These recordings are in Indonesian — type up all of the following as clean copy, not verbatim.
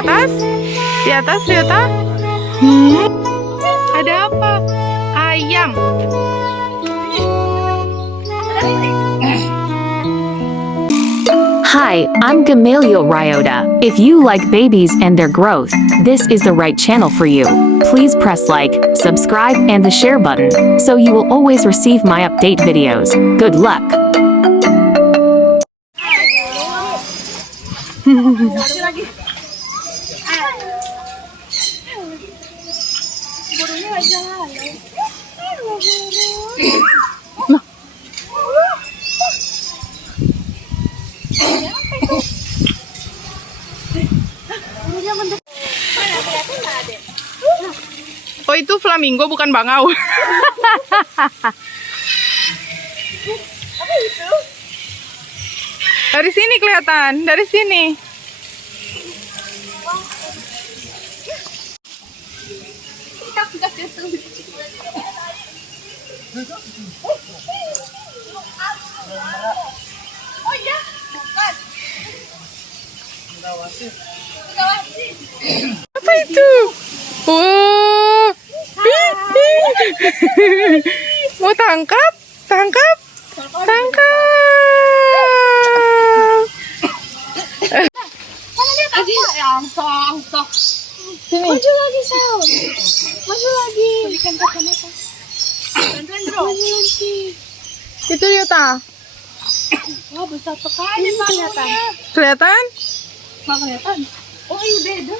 atas? Di atas, Ryota? Ada apa? Ayam. Hi, I'm Gamaliel Ryota. If you like babies and their growth, this is the right channel for you. Please press like, subscribe, and the share button, so you will always receive my update videos. Good luck! Oh, itu flamingo bukan bangau. Apa itu? Dari sini kelihatan, dari sini. Oh iya, bukan. Apa itu? Wow. Mau tangkap? Tangkap? Tangkap. Mana lihat apa? Angsong. Sini. Maju lagi, Sel. Maju lagi. Berikan kacamata. Bantuan, bro. Maju lagi. Itu Ryota. Wah, besar sekali, Pak. Kelihatan? Nggak kelihatan. Oh, iya beda.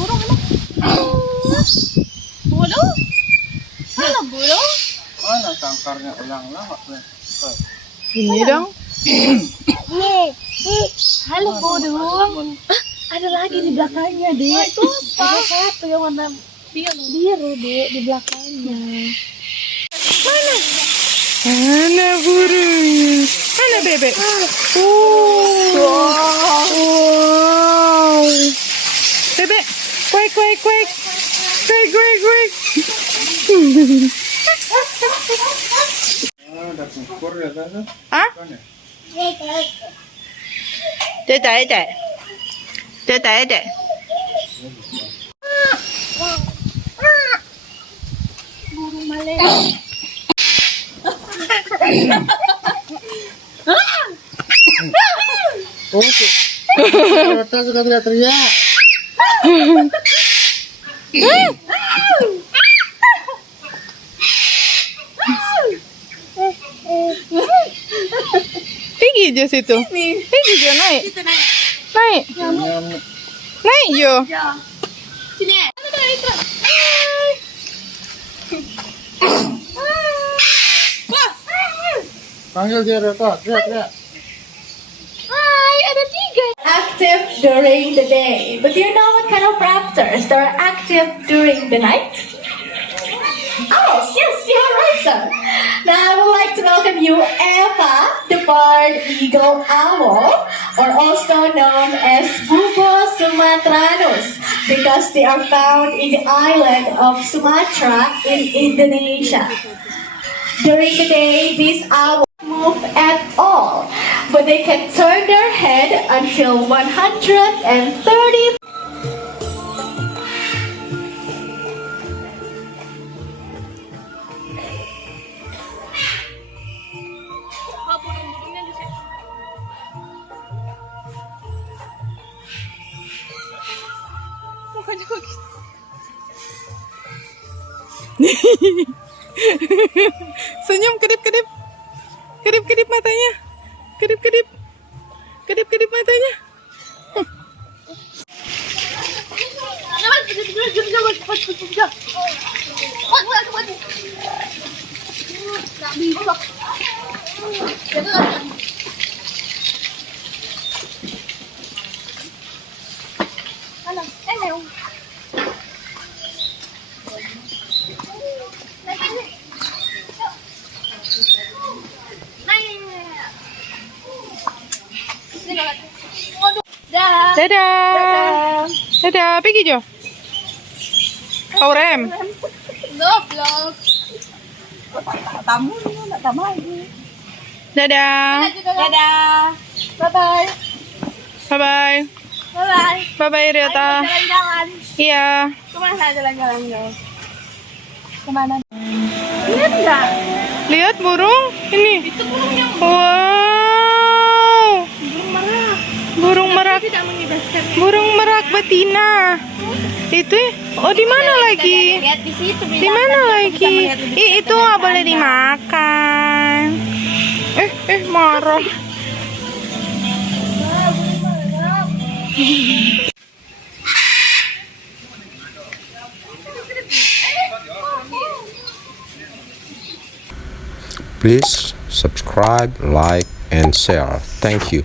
Burung mana? Burung? Mana burung? Mana sangkarnya hilang lama? Ini dong. Halo burung. Ada lagi di belakangnya, Dek. Itu apa? Ada satu yang warna biru, Dek, di belakangnya. Mana burungnya? Mana bebek? Wow. Bebek, kuek. Ada syukur ya kan? Hah? Dek. Burung maleo. Oh, Ryota suka teriak. Tinggi aja situ. Tinggi aja naik. Naik yo. Sini. Ada itu. Panggil dia Ryota, teriak. Hai, ada 3. Active during the day. But do you know what kind of raptors that are active during the night? Oh, yes, you are right, sir. Now I would like to welcome you, Eva, the barred eagle owl, or also known as Bubo sumatranus, because they are found in the island of Sumatra in Indonesia. During the day, these owls move at all, but they can turn their head until 130. Senyum, kedip matanya. Kedip matanya. Dadah, pergi Jo. Kau rem. Goblok. Tamu nak tamu lagi. Dadah. Dadah. Bye bye. Bye bye. Bye bye. Bye-bye, Ryota. Jalan-jalan. Iya. Kemana jalan-jalan guys? Kemana? Lihat nggak? Lihat burung. Ini. Itu burungnya. Wow. Burung merak. Burung merak. Tidak mengibaskan. Burung merak betina. Itu ya? Oh, di mana lagi? Lihat di situ. Di mana lagi? Itu nggak boleh dimakan. Marah. Please subscribe, like, and share. Thank you.